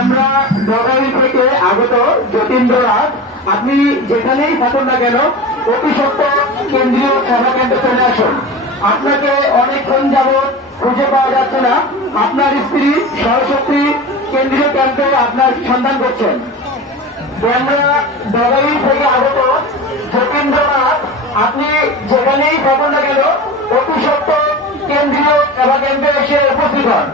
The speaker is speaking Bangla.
আমরা ডগাই থেকে আগত যতীন্দ্রনাথ, আপনি যেখানেই থাকুন না কেন অতি সত্ত্বর কেন্দ্রীয় সেবা কেন্দ্রে চলে আসুন। আপনাকে অনেকক্ষণ যাবৎ খুঁজে পাওয়া যাচ্ছে না। আপনার স্ত্রী সরস্বতী কেন্দ্রীয় ক্যাম্পে আপনার সন্ধান করছেন। আমরা ডগাই থেকে আগত যতীন্দ্রনাথ, আপনি যেখানেই থাকুন না কেন অতি সত্ত্বর কেন্দ্রীয় সেবা কেন্দ্রে এসে উপস্থিত হন।